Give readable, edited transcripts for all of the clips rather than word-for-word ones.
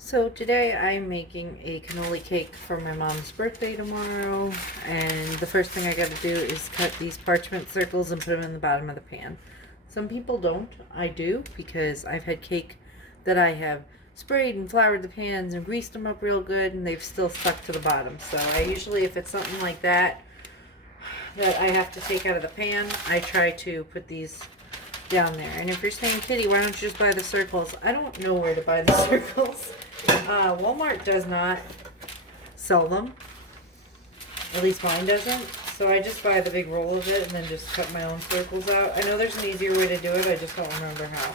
So today I'm making a cannoli cake for my mom's birthday tomorrow, and the first thing I gotta do is cut these parchment circles and put them in the bottom of the pan. Some people don't. I do, because I've had cake that I have sprayed and floured the pans and greased them up real good and they've still stuck to the bottom. So I usually, if it's something like that I have to take out of the pan, I try to put these down there. And if you're saying, Kitty, why don't you just buy the circles? I don't know where to buy the circles. Walmart does not sell them. At least mine doesn't. So I just buy the big roll of it and then just cut my own circles out. I know there's an easier way to do it. I just don't remember how.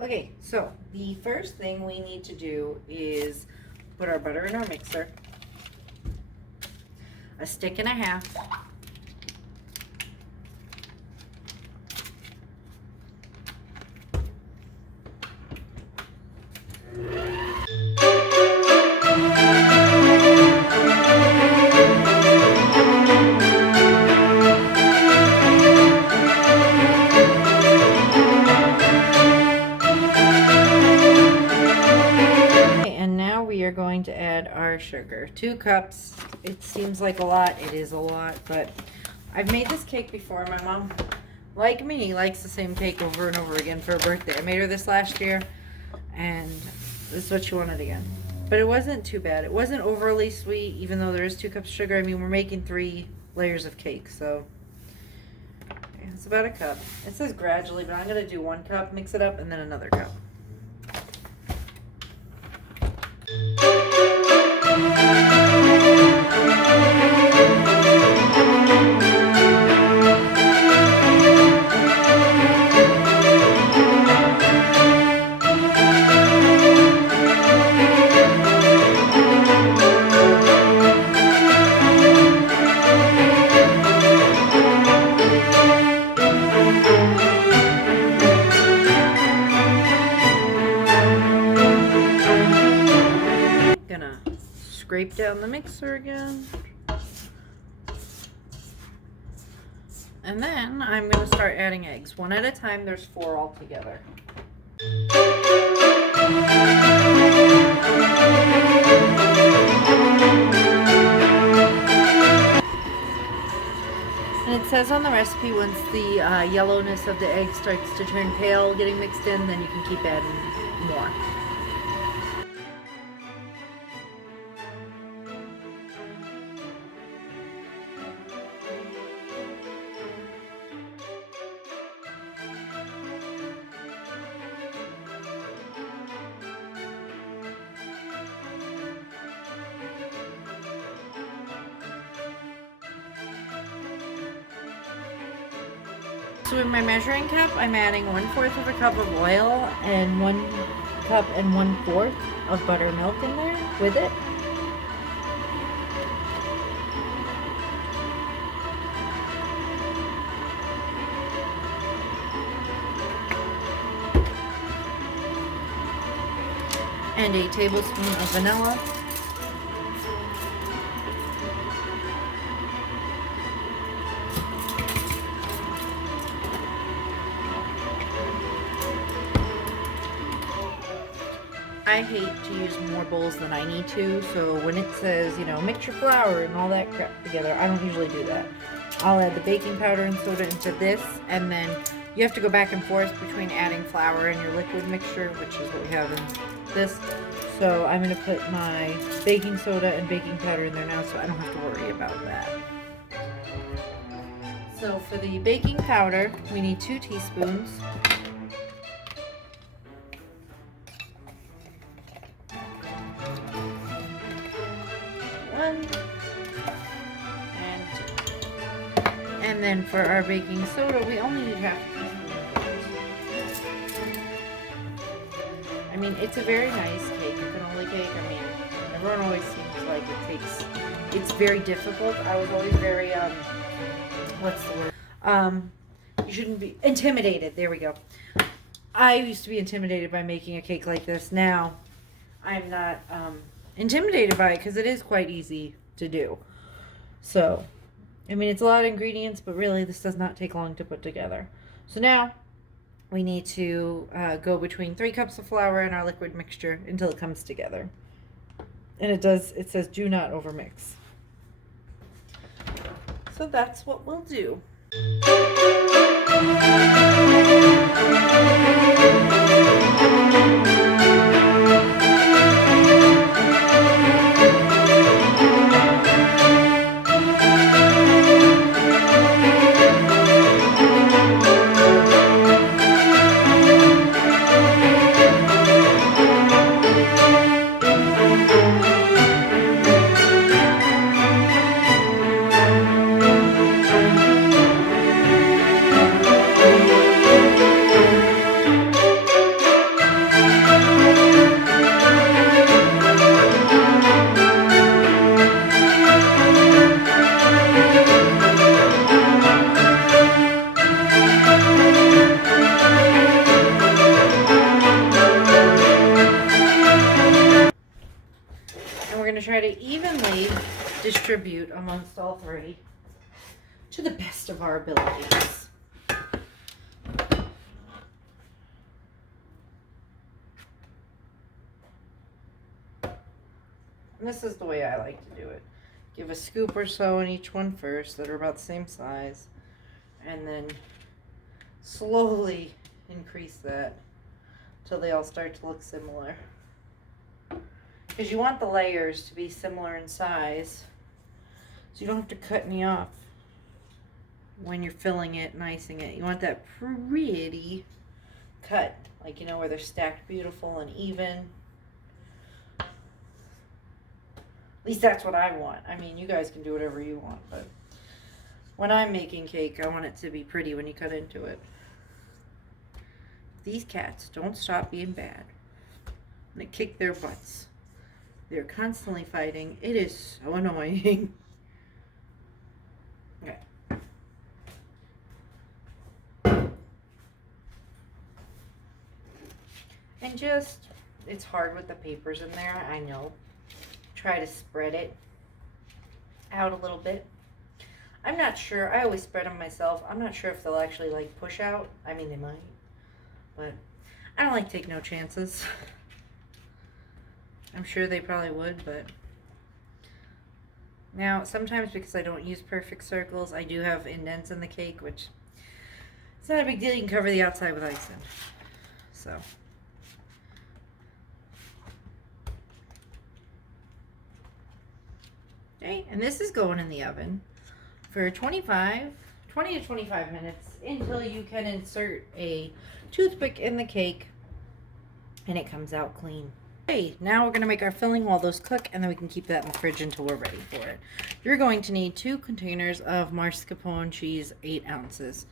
Okay, so the first thing we need to do is put our butter in our mixer, a stick and a half, we are going to add our sugar. 2 cups. It seems like a lot. It is a lot, but I've made this cake before. My mom, like me, likes the same cake over and over again for her birthday. I made her this last year, and this is what she wanted again. But it wasn't too bad. It wasn't overly sweet, even though there is 2 cups of sugar. I mean, we're making 3 layers of cake, so it's about a cup. It says gradually, but I'm going to do 1 cup, mix it up, and then another cup. Gonna scrape down the mixer again. And then I'm gonna start adding eggs. 1 at a time. There's 4 altogether. And it says on the recipe, once the yellowness of the egg starts to turn pale getting mixed in, then you can keep adding more. So in my measuring cup, I'm adding 1/4 of a cup of oil and 1 cup and 1/4 of buttermilk in there with it. And a tablespoon of vanilla. I hate to use more bowls than I need to, so when it says, you know, mix your flour and all that crap together, I don't usually do that. I'll add the baking powder and soda into this, and then you have to go back and forth between adding flour and your liquid mixture, which is what we have in this. So I'm going to put my baking soda and baking powder in there now so I don't have to worry about that. So for the baking powder, we need 2 teaspoons. One and 2. And then for our baking soda, we only need half a teaspoon. I mean, it's a very nice cake, a cannoli cake. I mean, everyone always seems like it's very difficult. I was always very, what's the word? You shouldn't be intimidated. There we go. I used to be intimidated by making a cake like this. Now, I'm not, intimidated by it because it is quite easy to do. So, I mean, it's a lot of ingredients, but really this does not take long to put together. So now, we need to go between 3 cups of flour and our liquid mixture until it comes together. And it says do not overmix. So that's what we'll do. Try to evenly distribute amongst all 3 to the best of our abilities. And this is the way I like to do it. Give a scoop or so in each one first that are about the same size, and then slowly increase that till they all start to look similar. Because you want the layers to be similar in size, so you don't have to cut any off when you're filling it and icing it. You want that pretty cut, like, you know, where they're stacked beautiful and even. At least that's what I want. I mean, you guys can do whatever you want, but when I'm making cake, I want it to be pretty when you cut into it. These cats don't stop being bad. And they kick their butts. They're constantly fighting. It is so annoying. Okay. And just, it's hard with the papers in there, I know. Try to spread it out a little bit. I'm not sure. I always spread them myself. I'm not sure if they'll actually, like, push out. I mean, they might. But I don't like to take no chances. I'm sure they probably would, but now sometimes because I don't use perfect circles, I do have indents in the cake, which it's not a big deal. You can cover the outside with icing. So okay, and this is going in the oven for 20 to 25 minutes until you can insert a toothpick in the cake and it comes out clean. Okay, now we're going to make our filling while those cook, and then we can keep that in the fridge until we're ready for it. You're going to need 2 containers of mascarpone cheese, 8 ounces.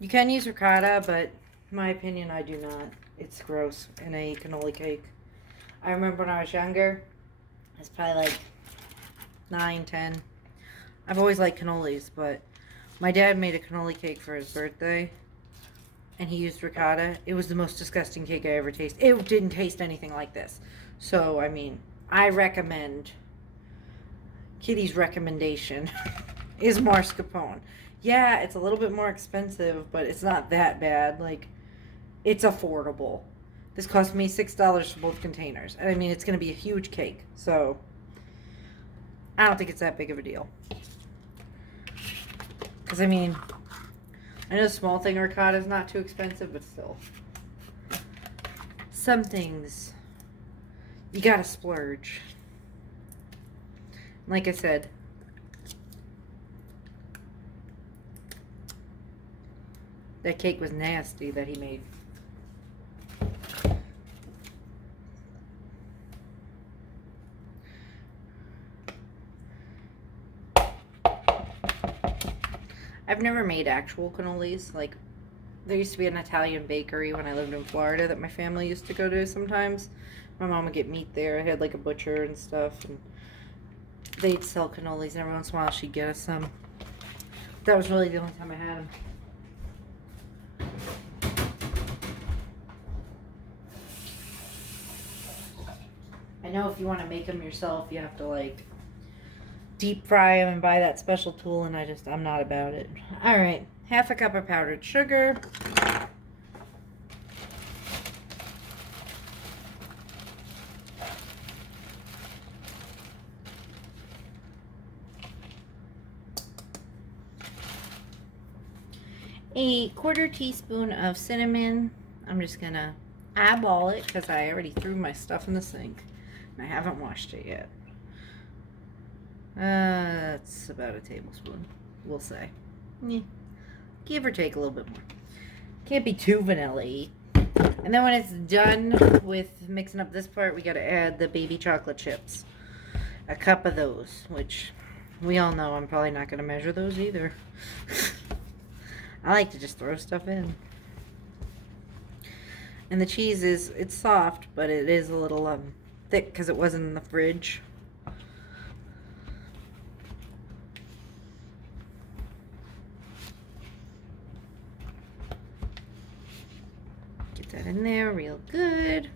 You can use ricotta, but in my opinion, I do not. It's gross in a cannoli cake. I remember when I was younger, I was probably like 9, 10. I've always liked cannolis, but my dad made a cannoli cake for his birthday. And he used ricotta. It was the most disgusting cake I ever tasted. It didn't taste anything like this. So, I mean, I recommend, Kitty's recommendation is mascarpone. Yeah, it's a little bit more expensive, but it's not that bad. Like, it's affordable. This cost me $6 for both containers. And I mean, it's going to be a huge cake. So, I don't think it's that big of a deal. Because, I mean, I know small thing ricotta is not too expensive, but still. Some things You gotta splurge. Like I said, that cake was nasty that he made. I've never made actual cannolis. Like, there used to be an Italian bakery when I lived in Florida that my family used to go to sometimes. My mom would get meat there. I had like a butcher and stuff, and they'd sell cannolis, and every once in a while she'd get us some. That was really the only time I had them. I know if you want to make them yourself, you have to like deep fry them and buy that special tool, and I'm not about it. All right, half a cup of powdered sugar. A quarter teaspoon of cinnamon. I'm just gonna eyeball it because I already threw my stuff in the sink and I haven't washed it yet. That's about a tablespoon, we'll say. Yeah. Give or take a little bit more. Can't be too vanilla-y. And then when it's done with mixing up this part, we gotta add the baby chocolate chips. A cup of those, which we all know I'm probably not gonna measure those either. I like to just throw stuff in. And the cheese it's soft, but it is a little thick because it wasn't in the fridge. Get that in there real good.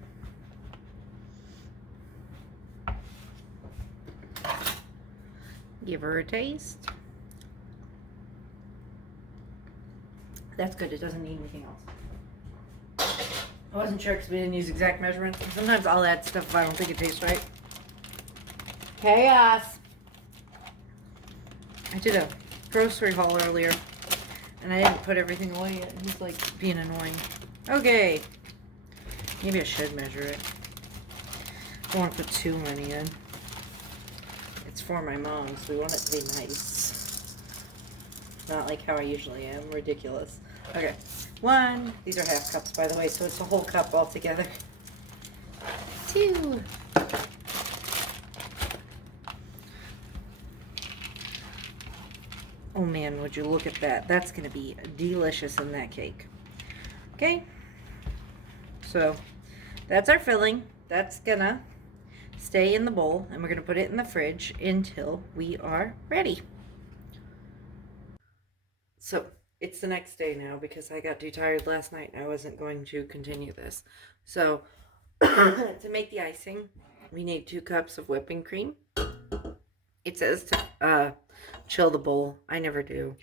Give her a taste. That's good. It doesn't need anything else. I wasn't sure because we didn't use exact measurements. Sometimes I'll add stuff if I don't think it tastes right. Chaos. I did a grocery haul earlier, and I didn't put everything away yet. He's like being annoying. Okay. Maybe I should measure it. I don't want to put too many in. It's for my mom, so we want it to be nice. Not like how I usually am. Ridiculous. Okay. One. These are half cups, by the way, so it's a whole cup altogether. Two. Oh man, would you look at that? That's going to be delicious in that cake. Okay. So, that's our filling. That's going to stay in the bowl, and we're going to put it in the fridge until we are ready. So, it's the next day now because I got too tired last night and I wasn't going to continue this. So, to make the icing, we need 2 cups of whipping cream. It says to chill the bowl. I never do.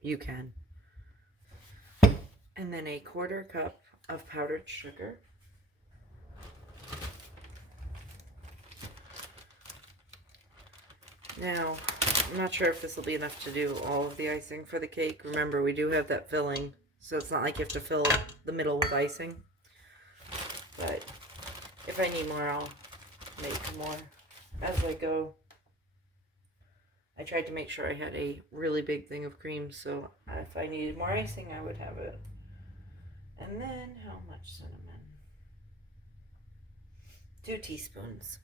You can. And then a 1/4 cup of powdered sugar. Now, I'm not sure if this will be enough to do all of the icing for the cake. Remember, we do have that filling, so it's not like you have to fill the middle with icing. But if I need more, I'll make more as I go. I tried to make sure I had a really big thing of cream, so if I needed more icing, I would have it. And then, how much cinnamon? 2 teaspoons.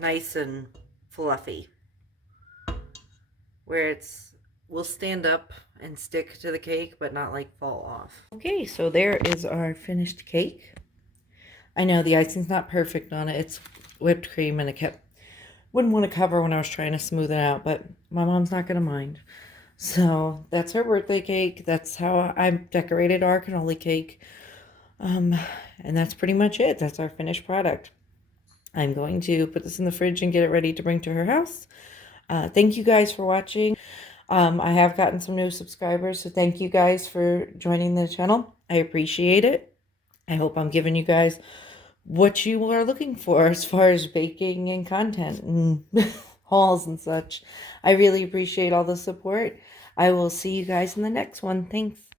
nice and fluffy, where it's will stand up and stick to the cake, but not like fall off. Okay, so there is our finished cake. I know the icing's not perfect on it. It's whipped cream and it wouldn't want to cover when I was trying to smooth it out, but my mom's not going to mind. So that's her birthday cake. That's how I decorated our cannoli cake. And that's pretty much it. That's our finished product. I'm going to put this in the fridge and get it ready to bring to her house. Thank you guys for watching. I have gotten some new subscribers, so thank you guys for joining the channel. I appreciate it. I hope I'm giving you guys what you are looking for as far as baking and content and hauls and such. I really appreciate all the support. I will see you guys in the next one. Thanks.